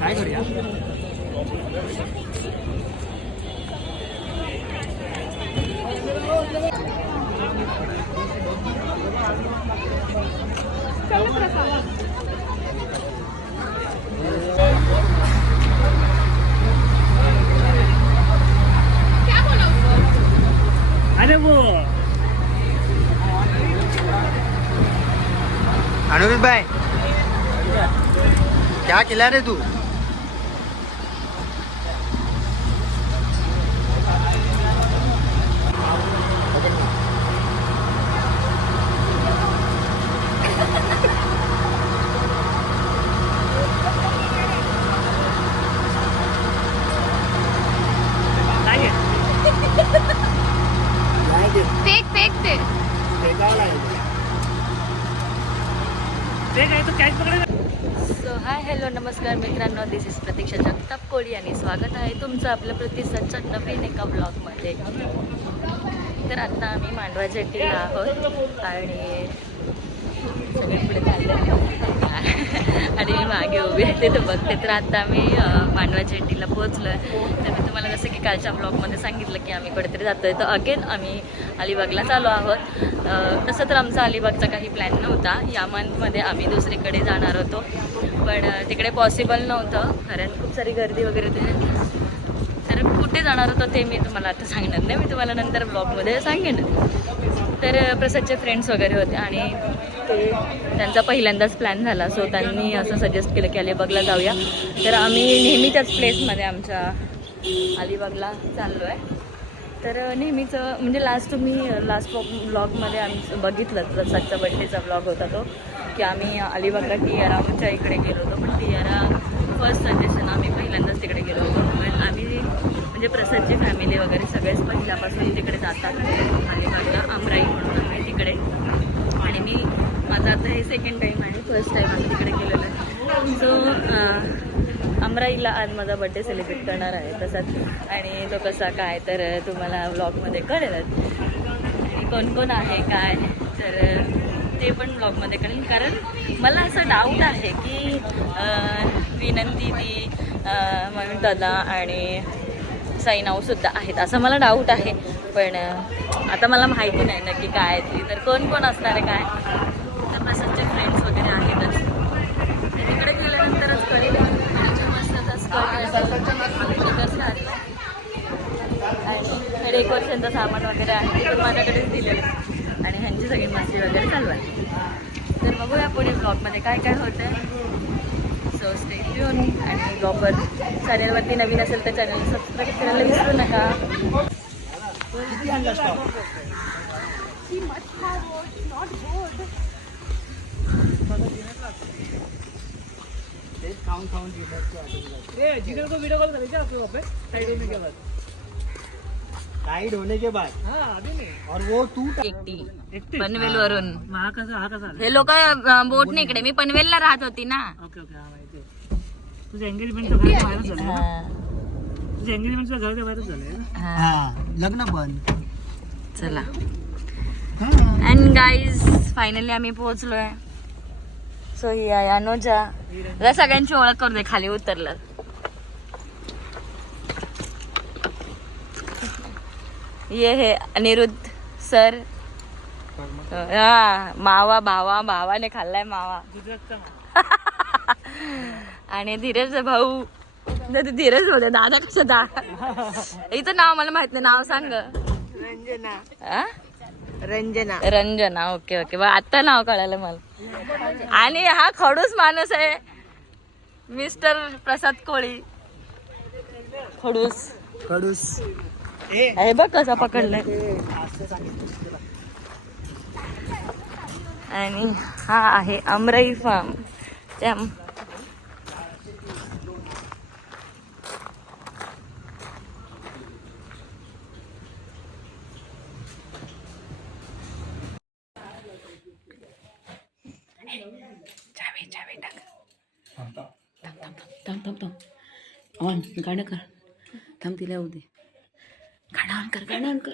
काय करूया? अरे वो अनुरुद्ध भाई क्या खिला रे तू? फेक फेक ते सो हाय हॅलो नमस्कार मित्रांनो, दिस इज प्रतीक्षा जगताप कोळी आणि स्वागत आहे तुमचं आपल्या प्रतिसादच्या नवीन एका ब्लॉगमध्ये. तर आता आम्ही मांडवा जेटीला आहोत आणि सगळे पुढे चालले आणि मी मागे उभी आहे ते बघते. तर आता आम्ही मांडवा जेटीला पोहोचलो आहे. तर मी तुम्हाला जसं की कालच्या ब्लॉगमध्ये सांगितलं की आम्ही कुठेतरी जातो आहे, तर अगेन आम्ही अलिबागला चालू आहोत. तसं तर आमचा अलिबागचा काही प्लॅन नव्हता. या मंथमध्ये आम्ही दुसरीकडे जाणार होतो, पण तिकडे पॉसिबल नव्हतं कारण खूप सारी गर्दी वगैरे होती. तर कुठे जाणार होतो ते मी तुम्हाला आता सांगणार नाही, मी तुम्हाला नंतर ब्लॉगमध्ये सांगेन. तर प्रसादचे फ्रेंड्स वगैरे होते आणि ते त्यांचा पहिल्यांदाच प्लॅन झाला, सो त्यांनी असं सजेस्ट केलं की अलिबागला जाऊया. तर आम्ही नेहमी त्याच प्लेसमध्ये आमच्या अलिबागला चाललो आहे. तर नेहमीचं म्हणजे लास्ट ब्लॉगमध्ये आम्ही बघितलं, प्रसादचा बड्डेचा ब्लॉग होता तो, की आम्ही अलिबागला टियाराच्या इकडे गेलो होतो. पण टियारा फर्स्ट सजेशन आम्ही पहिल्यांदाच तिकडे गेलो होतो. पण आम्ही म्हणजे प्रसादची फॅमिली वगैरे सगळेच पहिल्यापासून तिकडे जातात अलिबागला, अमराई म्हणून आम्ही तिकडे. आणि मी माझं आता हे सेकंड टाईम आणि फर्स्ट टाईम आम्ही तिकडे गेलेलो आहे. सो अमराईला आज माझा बड्डे सेलिब्रेट करणार आहे प्रसाद, आणि तो कसा काय तर तुम्हाला ब्लॉगमध्ये कळेलच. आणि कोण कोण आहे काय तर ते पण ब्लॉगमध्ये कळेल. कारण मला असं डाऊट आहे की विनंती ती मयूर दादा आणि साईनाऊसुद्धा आहेत असं मला डाऊट आहे. पण आता मला माहिती नाही नक्की काय ती, तर कोण कोण असणार आहे काय. तर प्रसादचे फ्रेंड्स वगैरे आहेतच, ते तिकडे गेल्यानंतरच कळेल. आणि डेकोरेशनचं सामान वगैरे आहे ते पण माझ्याकडेच दिलेलं आहे आणि ह्यांची सगळी मस्ती वगैरे चालू आहे. तर बघूया पुढे ब्लॉगमध्ये काय काय होतं आहे. So stay tune. आणि ब्लॉगवर चॅनलवरती नवीन असेल तर चॅनल सबस्क्राईब करायला विसरू नका. वीडियो कॉल करेंगे आपके वहाँ पे टाइड होने के बाद हाँ अभी नहीं. और वो तू एकटी पनवेल वरून हा कसा हे लोक बोट नाही इकडे. मी पनवेलला राहत होती ना. ओके ओके हा माहिती आहे. तुझं एंगेजमेंटचं घराच्या बाहेरच झालं ना? तुझं एंगेजमेंटचं घराच्या बाहेरच झालं हा, लग्न पण. चला अँड गाईज फायनली आम्ही पोहोचलोय. सो ही आहे अनुजा. आता सगळ्यांची ओळख करून दे खाली उतरलं. ये हे अनिरुद्ध सर. हा मावा भावाने खाल्लाय मावा. आणि धीरज भाऊ. धीरज होते दादा. कसं इथं नाव मला माहित नाही, नाव सांग. रंजना ओके ओके बा, आता नाव कळालं मला. आणि हा खडूस माणूस आहे मिस्टर प्रसाद कोळी. खडूस हे बघ कसा पकडलाय. आणि हा आहे अमराई फार्म. त्या चावी टाक. थांब ऑन गाणं कर. थांब तिला येऊ दे. गाणं ऑन कर.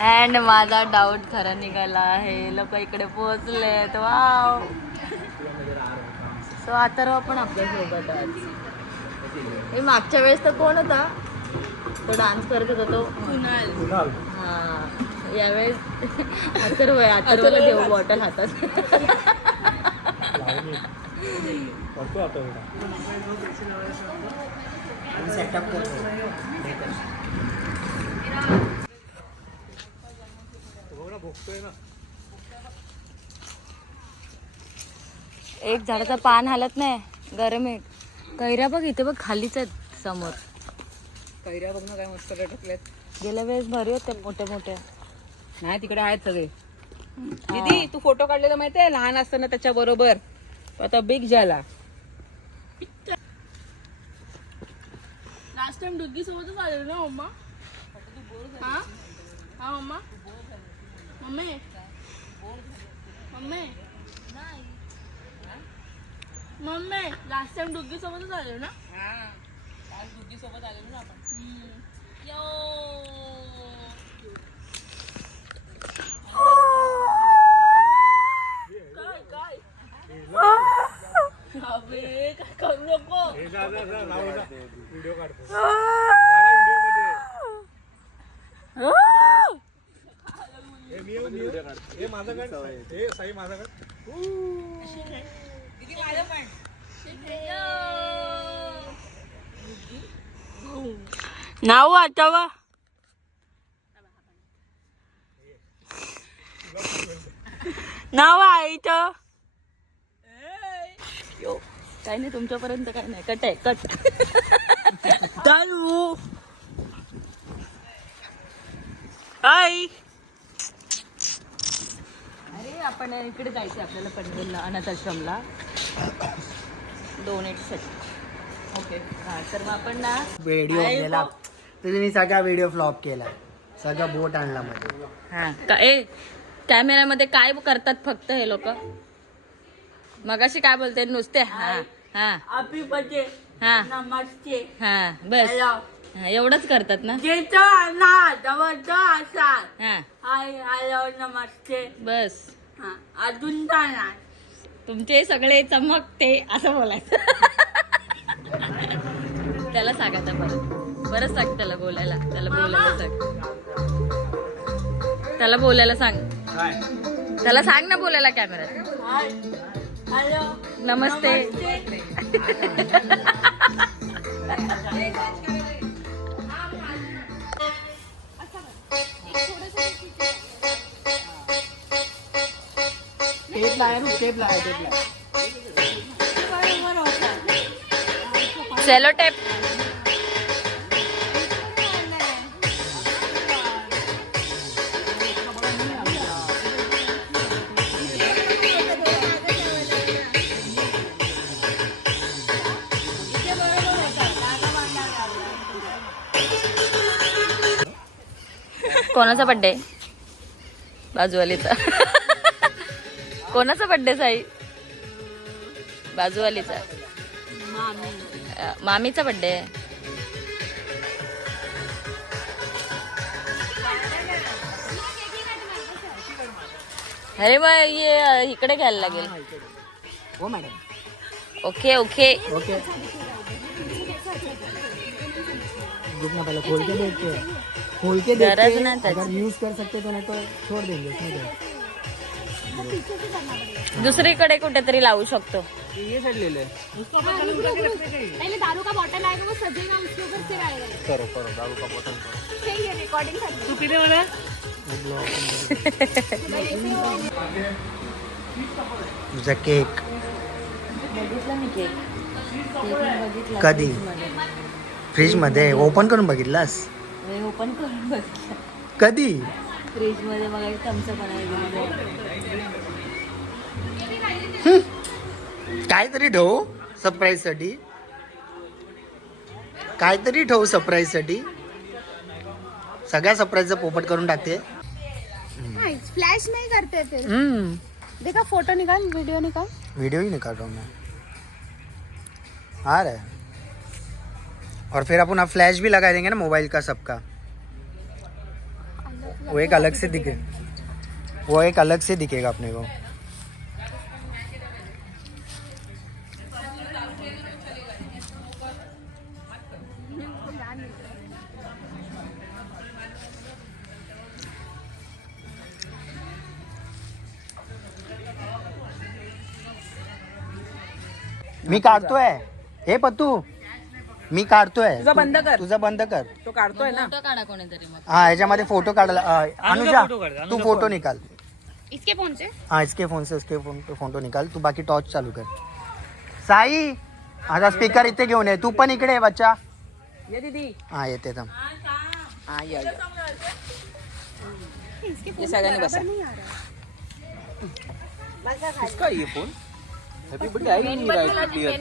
अँड माझा डाऊट खरा निघाला आहे. लोक इकडे पोहोचलेत. वाव. सो आता पण आपल्या सोबत आज. मागच्या वेळेस तर कोण होता तो डान्स करत होता तो? कुणाल. हा यावेळेस अथर्वला देऊ बॉटल हातात. सेटअप एक झाडाचा पान हालत नाही. गरम आहे. कैऱ्या बघ इथे बघ खालीच आहेत समोर. कैऱ्या बघ ना काय मस्त लटकल्यात. गेल्या वेळेस भरी होते मोठ्या मोठ्या. नाही तिकडे आहेत सगळे. दीदी तू फोटो काढलेला माहितीये लहान असताना त्याच्या बरोबर. आता बिग झाला. लास्ट टाइम डुग्गी सोबतच आलेलो ना मम्मा. हा हा mumma. Mummy mummy mummy last time Duggi सोबतच आलेलो ना. डुग्गी सोबत आलेलो ना आपण. काय काय अबे काय करू नको. व्हिडिओ काढतो. नाव आठवा. नाव आईचं काय नाही तुमच्यापर्यंत काय नाही. कट आहे कट. चालू आई. अरे आपण इकडे जायचं आपल्याला पनवेलला अनाथ आश्रमला डोनेट साठी. ओके हा तर मग आपण ना व्हिडिओ केला तर मी सगळा व्हिडिओ फ्लॉप केला. सगळा बोट आणला मध्ये. हा काय कॅमेऱ्यामध्ये काय करतात फक्त हे लोक. मगाशी काय बोलते नुसते हा हा हॅपी बर्थडे हा नमस्ते हा बस हा, एवढंच करतात ना. हा हाय हॅलो नमस्ते. बस हा अजून नाही. तुमचे सगळे चमकते असं बोलायचं. त्याला सांग आता परत सांग त्याला बोलायला. त्याला बोलायला सांग. त्याला बोलायला सांग. त्याला सांग ना बोलायला कॅमेऱ्यात. हाय हॅलो नमस्ते. Sellotape. कोणाचा बर्थडे? बाजूवालीचा. कोणाचा बर्थडे साई? बाजूवालीचा. मामीचा बर्थडे. अरे मग ये इकडे घ्यायला लागेल. हो मॅडम. Okay okay okay. रुकना पहले खोल के देखते हैं. खोल के देखते गरज हैं. नाही त्याची. अगर यूज कर सकते तो नहीं तो छोड़ देंगे इसमें क्या. दुसरीकडे कुठेतरी लावू शकतो. ये साइड ले ले. पहले दारू का बॉटल आएगा वो सजेगा उसके ऊपर फिर आएगा. करो दारू का बोतल करो. सही है रिकॉर्डिंग तू पिले मला. तुझा केक. बघितलं मी केक. बघितलं कधी? फ्रीज मध्ये ओपन करून बघितलास? ओपन करून बघितलं कधी? फ्रीज मध्ये बघा थम्सअप बनायला काहीतरी ठेव सरप्राईज साठी, काहीतरी ठेव सरप्राईज साठी. सगळ्या सरप्राईजचा पोपट करून टाकते. फ्लैश नहीं करते थे. देखा फोटो निकाल, वीडियो निकाल. वीडियो ही निकाल रहा हूँ मैं. आ रहा है. और फिर अपन अब फ्लैश भी लगा देंगे ना मोबाइल का सबका. वो एक अलग से दिखेगा अपने को. मी काढतोय. हे पत्तू मी काढतोय. तुझा बंद कर. तुझा बंद कर. तो काढतोय ना. फोटो काढा कोणीतरी मग. हाँ याच्यामध्ये फोटो काढला. अनुजा फोटो काढ, तू अनुजा फोटो फोन. निकाल. इसके फोन से हाँ इसके फोन से उसके फोन पे फोटो निकाल. तू बाकी टॉर्च चालू कर. साई आता स्पीकर इथे घेऊन ये. तू पण इकडे ये बच्चा. ये दीदी. हा येते थांब. हा ये सगळ्यांनी बसा. किसका ये फोन? हैप्पी बर्थडे आई नहीं रहा है क्लियर.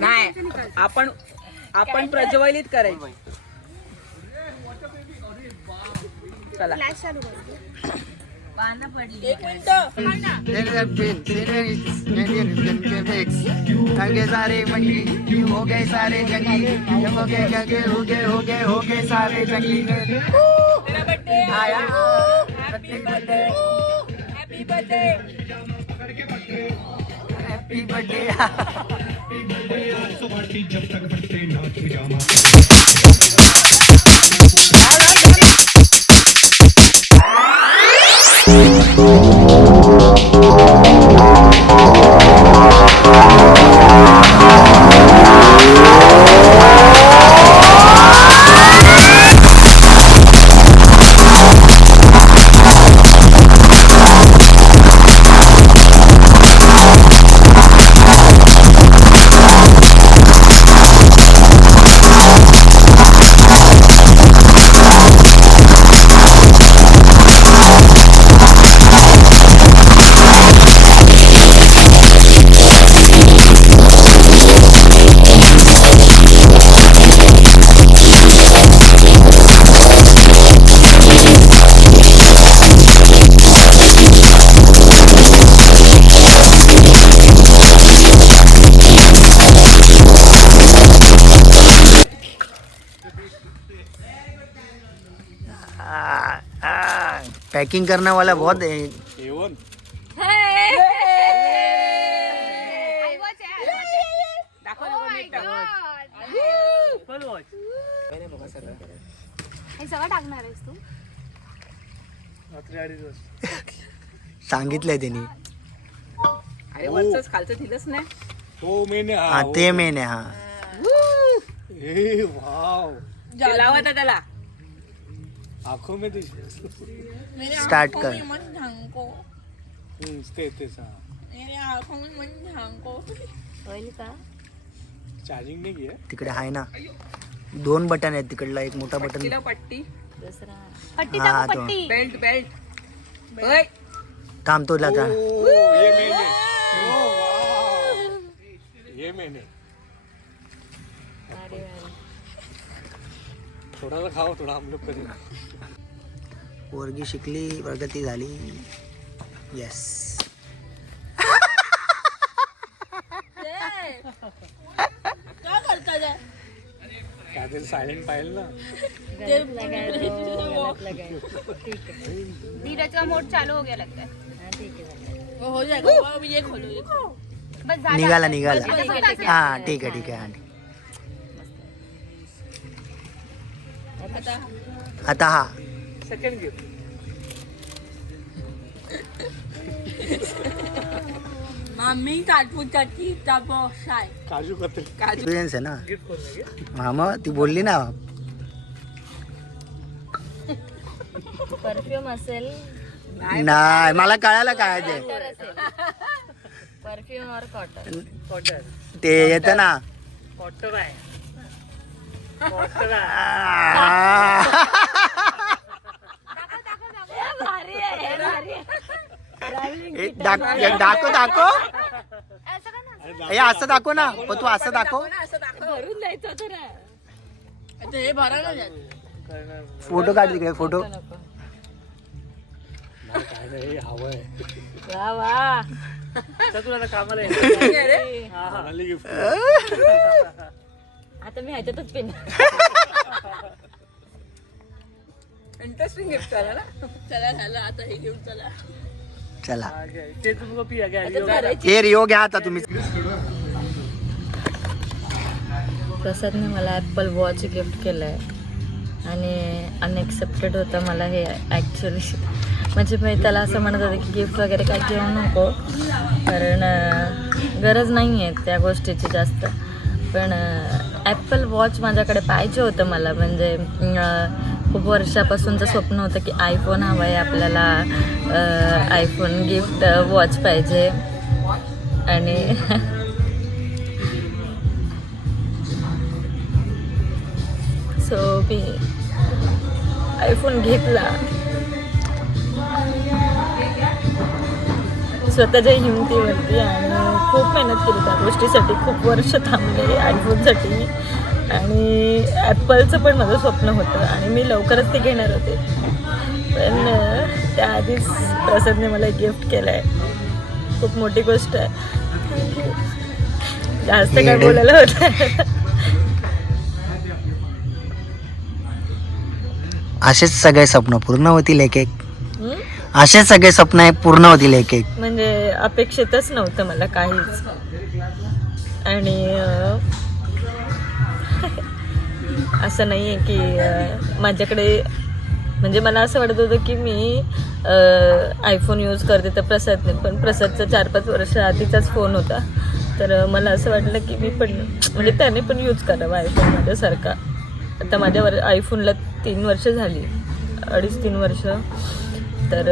नाही आपण प्रज्वलित करायचं. चला फ्लैश चालू कर. बांधा पडली. एक मिनिट. सारे मंडी हो गए सारे जंगली. हो गए सारे जंगली. तेरा बर्थडे आया. Happy birthday. Happy birthday. Happy birthday. Packing करने वाला बहुत है. A1. दाखव ना नीट. फुल वॉच. हे सगळं टाकणार आहेस तू? रात्री 2:30 वाजता. सांगितलंय त्यांनी. अरे वरचंच खालचं दिलंच नाही. तो मैंने हा ते मेन आहे. हा ए वाव. ते लावा आता त्याला. आंखों में तो स्टार्ट कर. तेच हा. होईल का? चार्जिंग नहीं किया. तिकडे आहे ना 2 बटन आहेत. तिकडला एक मोठा बटन. तिला पट्टी. दुसरा पट्टी हा, टाकू, तो. पट्टी. बेल्ट. होय. थांब तुला का. ये मैंने. ओ वाव. ये मैंने. अरे अरे. थोड़ा सा खाओ, थोड़ा हम लोग करें. पोरगी शिकली, प्रगती झाली. येस. क्या साइलेंट पायल ना. धीरज का मोड चालू हो गया लगता है. ठीक आहे. वो हो जाएगा. वो अब ये खोलो, ये खोलो. बस झालं. निघाला आता फक्त असं. हा ठीक आहे. हा आता हा second gift. Mummy काटपूटाची तपशाय. Kaju katli. Experience आहे ना. गिफ्ट कोण नाही. हा मग ती बोलली ना. परफ्यूम असेल. नाही मला कळायला काय ते. परफ्यूम और कॉटन. कॉटन. ते येतं ना पॉटर आहे दाखव दाखव हे असं दाखव ना पण तू असं दाखव भरून जायचं होतं ना. आता हे भरायला जायचं. फोटो काढ तिकडे फोटो काय नाही हवंय वा वा. तुला आता कामाला गिफ्ट आता मी ह्याच्यातच पिन. इंटरेस्टिंग गिफ्ट आला ना. चला झालं आता हे घेऊन चला. चला ते तुमको पिया घ्या हे रिओ घ्या आता तुम्ही प्रसादने मला ॲपल वॉच गिफ्ट केलं आहे आणि अनएक्सेप्टेड होतं मला हे ॲक्च्युली. म्हणजे मी त्याला असं म्हणत होते की गिफ्ट वगैरे काय घेऊ नको कारण गरज नाही आहे त्या गोष्टीची जास्त. पण ॲपल वॉच माझ्याकडे पाहिजे होतं मला. म्हणजे खूप वर्षापासूनचं स्वप्न होतं की आयफोन हवं आहे आपल्याला. आयफोन गिफ्ट वॉच पाहिजे आणि सो मी आयफोन घेतला स्वतःच्या हिमतीवरती आणि खूप मेहनत केली त्या गोष्टीसाठी. खूप वर्ष थांबले आयफोनसाठी आणि ॲपलचं पण माझं स्वप्न होतं आणि मी लवकरच ते घेणार होते. पण त्याआधीच प्रसादने मला गिफ्ट केलं आहे. खूप मोठी गोष्ट आहे. जास्त काय बोलायला होतं. असेच सगळे स्वप्न पूर्ण होतील एक एक. असेच सगळे स्वप्न पूर्ण होतील एक एक. म्हणजे अपेक्षितच नव्हतं मला काहीच. आणि असं नाही आहे की माझ्याकडे म्हणजे मला असं वाटत होतं की मी आयफोन यूज करते तर प्रसादने पण प्रसादचा 4-5 वर्ष आधीचाच फोन होता. तर मला असं वाटलं की मी पण म्हणजे त्याने पण यूज करावा आयफोन माझ्यासारखा. आता माझ्यावर आयफोनला 3 वर्ष झाली 2.5-3 वर्ष. तर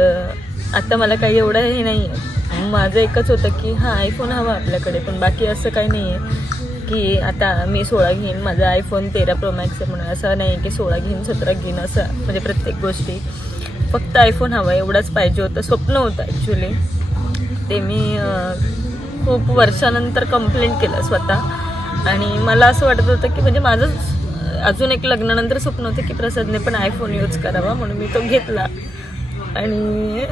आता मला काही एवढं हे नाही आहे. माझं एकच होतं की हां आयफोन हवा आपल्याकडे. पण बाकी असं काही नाही आहे की आता मी 16 घेईन माझा आयफोन 13 प्रो मॅक्स आहे म्हणून. असं नाही आहे की 16 घेईन 17 घेईन असं. म्हणजे प्रत्येक गोष्टी फक्त आयफोन हवा एवढंच पाहिजे होतं. स्वप्न होतं ॲक्च्युली. ते मी खूप वर्षानंतर कंप्लेंट केलं स्वतः. आणि मला असं वाटत होतं की म्हणजे माझं अजून एक लग्नानंतर स्वप्न होतं की प्रसादने पण आयफोन यूज करावा म्हणून मी तो घेतला. आणि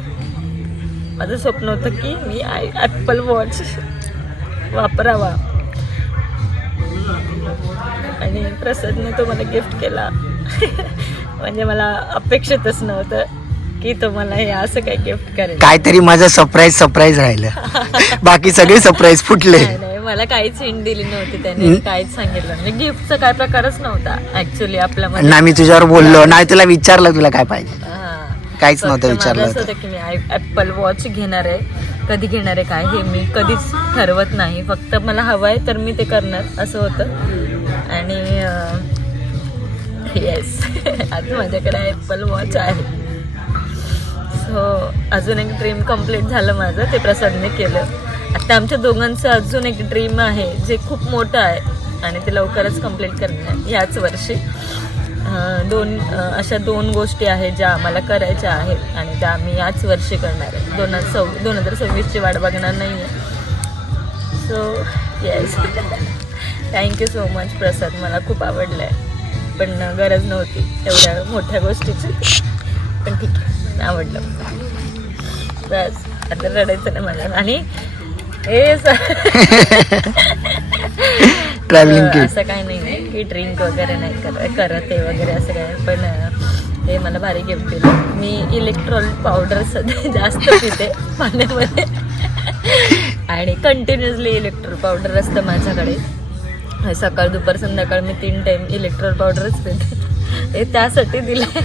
माझं स्वप्न होतं की मी ॲपल वॉच वापरावा आणि प्रसादने तो मला गिफ्ट केला. म्हणजे मला अपेक्षितच नव्हतं की तो मला हे असं काही गिफ्ट करेल. काहीतरी माझं सरप्राईज राहिलं. बाकी सगळे सरप्राईज फुटले. नाही मला काहीच हिंट दिली नव्हती त्याने. काहीच सांगितलं म्हणजे गिफ्टचा काय प्रकारच नव्हता ऍक्च्युली आपल्यामध्ये. ना मी तुझ्यावर बोललो नाही तुला विचारलं तुला काय पाहिजे काहीच नव्हतं विचारलं असं होतं की मी ॲपल वॉच घेणार आहे. कधी घेणार आहे काय हे मी कधीच ठरवत नाही. फक्त मला हवं आहे तर मी ते करणार असं होतं. आणि येस आज माझ्याकडे ॲपल वॉच आहे. सो अजून एक ड्रीम कम्प्लीट झालं माझं. ते प्रसादने केलं. आता आमच्या दोघांचं अजून एक ड्रीम आहे जे खूप मोठं आहे आणि ते लवकरच कम्प्लीट करणार याच वर्षी. अशा 2 गोष्टी आहेत ज्या आम्हाला करायच्या आहेत आणि त्या आम्ही याच वर्षी करणार आहे. 2026ची वाट बघणार नाही आहे. So yes thank you so much Prasad. मला खूप आवडलं आहे पण गरज नव्हती एवढ्या मोठ्या गोष्टीची. पण ठीक आहे आवडलं. बस आता रडायचं नाही मला. आणि हे ट्रॅव्हलिंग असं काही नाही की ड्रिंक वगैरे नाही करत आहे वगैरे असं काय. पण हे मला भारी गिफ्ट दिलं. मी इलेक्ट्रॉल पावडर सध्या जास्त पिते पाण्यामध्ये आणि कंटिन्युअसली इलेक्ट्रॉल पावडर असतं माझ्याकडे. सकाळ दुपार संध्याकाळ मी 3 टाईम इलेक्ट्रॉल पावडरच पिते. हे त्यासाठी दिलं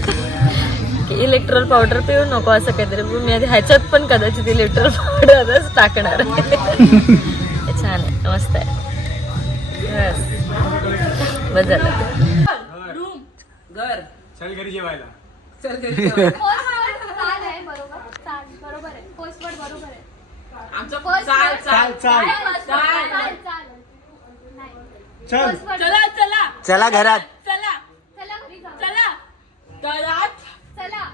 की इलेक्ट्रॉल पावडर पिऊ नको असं काहीतरी. मी आधी ह्याच्यात पण कदाचित इलेक्ट्रॉल पावडरच टाकणार. छान आहे मस्त आहे. बस झालं. घर चल घरी जेवायला. चल घरी जेवायला. चाल आहे बरोबर आहे. पोस्टवर्ड बरोबर आहे. आमचं चाल चाल चाल. चाल. चल चला चला चला घरात. चला चला घरी जाऊ. चला घरात चला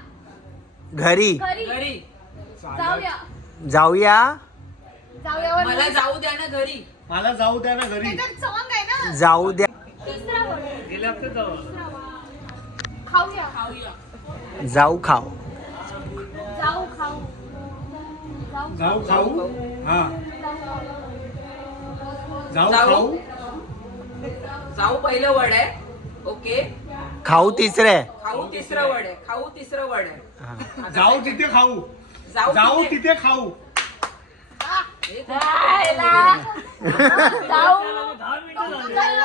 घरी घरी जाऊया जाऊया. जाऊया मला जाऊ द्या ना घरी. मला जाऊ द्या ना घरी. सॉंग आहे ना. जाऊ द्या. तिसरा word. गेल्या हप्त्यात जाऊ. खाऊया जाऊ खाऊ. जाऊ खाऊ जाऊ खाऊ. हा जाऊ जाऊ. खाऊ. जाऊ पहिलं वड आहे. ओके. खाऊ तिसरे. खाऊ तिसरं वड आहे. खाऊ तिसरं वड आहे. हा. जाऊ तिथे खाऊ. जाऊ जाऊ तिथे- तिथे खाऊ. हे जाऊ 10 मिनिटं झाली.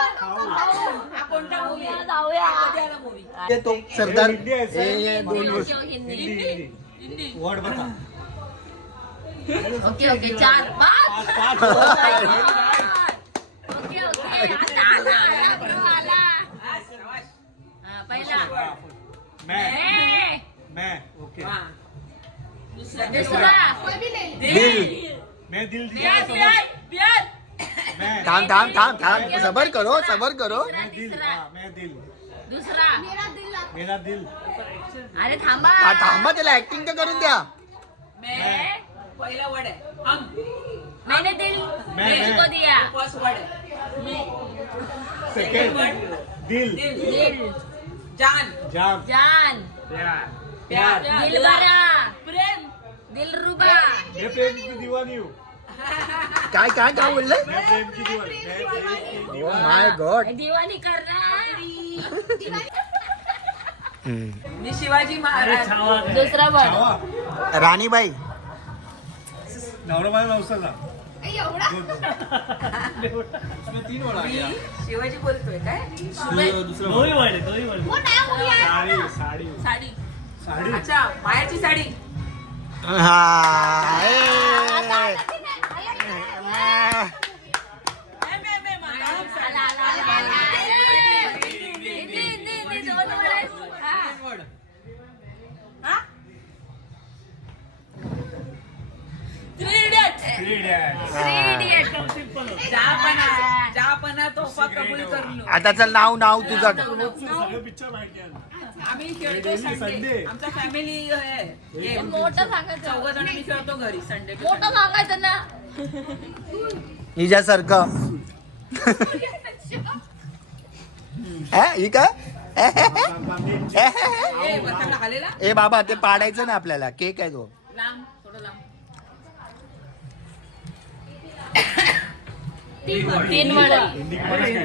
हा कोणता मूवी आहे? जाऊया कधी आला मूवी? तो सरदार. हिंदी आहे, सर. हे दोन गोष्टी. हिंदी वर्ड बता. ओके ओके 4 5 पाच. ओके ओके आता आला bro आला. हा, पहिला मैं ओके. हा. दुसरा दिल. मैं दिल बिहार दिया. बिहार मैं थांब थांब थांब थांब. सबर करो सबर करो. मैं दिल. हाँ, मैं दिल. दुसरा मेरा दिल. अरे थांबा थांबा त्याला ऍक्टिंग तर करून द्या. मैं पहिला वड आहे. हम मैंने दिल मैं- तुझको दिया फर्स्ट वड आहे. सेकंड दिल. दिल दिल जान जान. जान प्यार दिल भरा प्रेम दिल रुबा मैं प्रेम की दीवानी हूँ. काय काय काय बोलले. मैं प्रेम की दीवानी. मैं प्रेम की ओ दीवानी. माय गॉड. दिवानी करना मी शिवाजी महाराज. दुसरा वर्ड छावा. राणीबाई. नवरा माझा नवसाला. एवढा मी शिवाजी बोलतोय काय. दोही वाढे. हो ना मुली आहे. साडी साडी साडी. साडी. अच्छा मायाची साडी. हा. ए. आला, आला, आला, आला. हिंदी, दोन word आहेत. हा. Three idiot Three Idiots. Three Idiot. जहापणा तोफा कबूल करलो. आता चल नाव तुझं. सगळे पिक्चर माहिती आहे. आम्ही खेळतो Daily संडे. Sunday. आमचा फॅमिली आहे. मोठं सांगायचं चौघ जण मी खेळतो घरी संडे. मोठं सांगायचं ना हिच्यासारखं. ही काय. वरचा खालेला ए बाबा ते पाडायचं ना आपल्याला. केक आहे तो. लांब थोडं लांब. 3 word हिंदी की मराठी?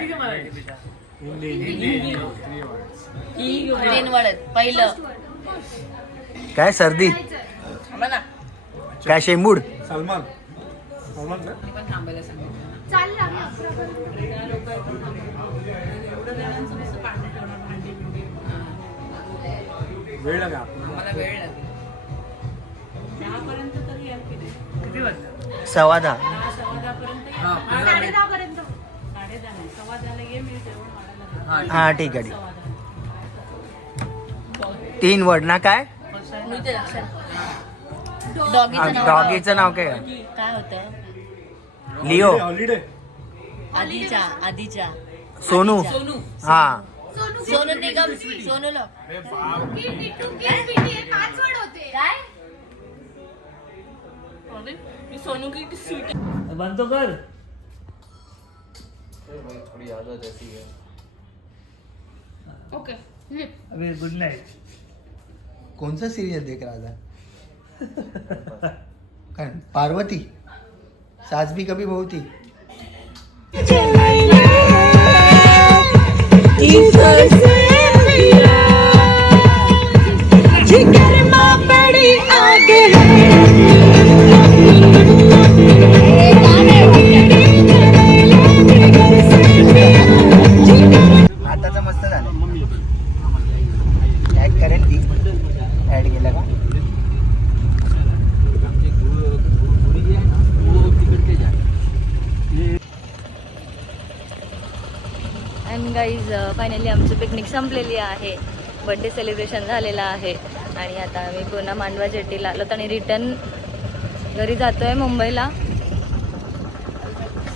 हिंदी. 3 word आहेत. पहिलं काय सर्दी. म्हणा काय शेंबूड. सलमान. सलमान का? मी पण थांबायला सांगितलं. चालला वेळ लागा. आम्हाला वेळ लागेल. किती वाजता? 10:15. हा, 10:30 पर्यंत. हा ठीक आहे. 3 word ना काय. मी ते लक्षात डॉगीचं नाव डॉगीचं नाव काय. काय होतं लिओ. हॉलिडे. आधीच्या सोनू. सोनू. हा. सोनू निगम सोनू लो अरे बाप. हे 5 word होते. काय मी सोनू की स्वीट बंद तो कर. ओके अबे गुड नाईट. कौन सा सीरियल देख रहा था. काय पार्वती. सास भी कभी बहू थी. आताच मस्त झालं. ऍड करेन ती. ऍड केलं का. अँड गाईज फायनली आमची पिकनिक संपलेली आहे. बड्डे सेलिब्रेशन झालेलं आहे आणि आता आम्ही पुन्हा मांडवा जेटीला आलो आणि रिटर्न घरी जातो आहे मुंबईला.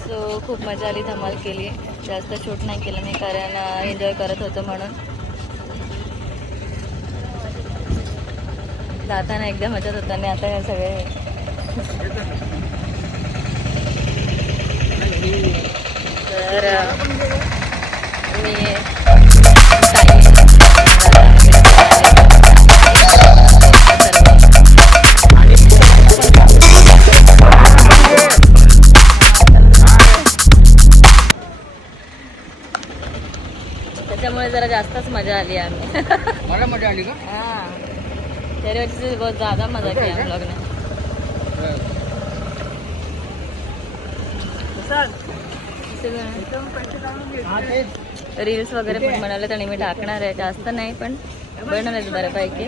सो खूप मजा आली, धमाल केली. जास्त शूट नाही केलं मी, कारण एन्जॉय करत होतो म्हणून. जाताना एकदम मजात होता आणि आता हे सगळे तर मी त्याच्यामुळे जरा जास्तच मजा आली आम्ही. मला मजा आली का? हाँ तेरे वजह से बहुत ज़्यादा मज़ा किया हम लोग ने. रील्स वगैरे पण बनवले आणि मी टाकणार आहे, जास्त नाही पण बनवलेत बऱ्यापैकी.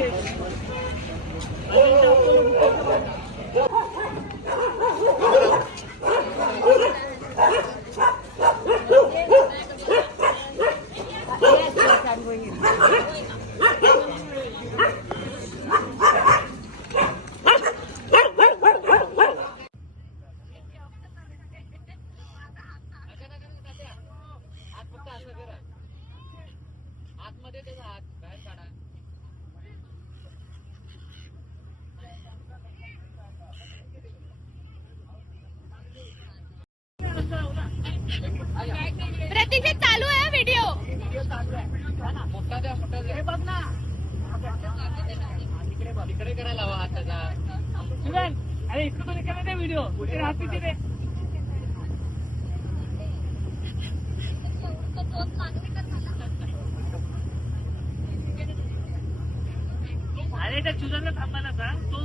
प्रतीक्षा चालू आहे व्हिडिओ. अरे इकडे पण केला व्हिडिओ कुठे राहते तिथे. अरे त्या चुजाला थांबायला सांग.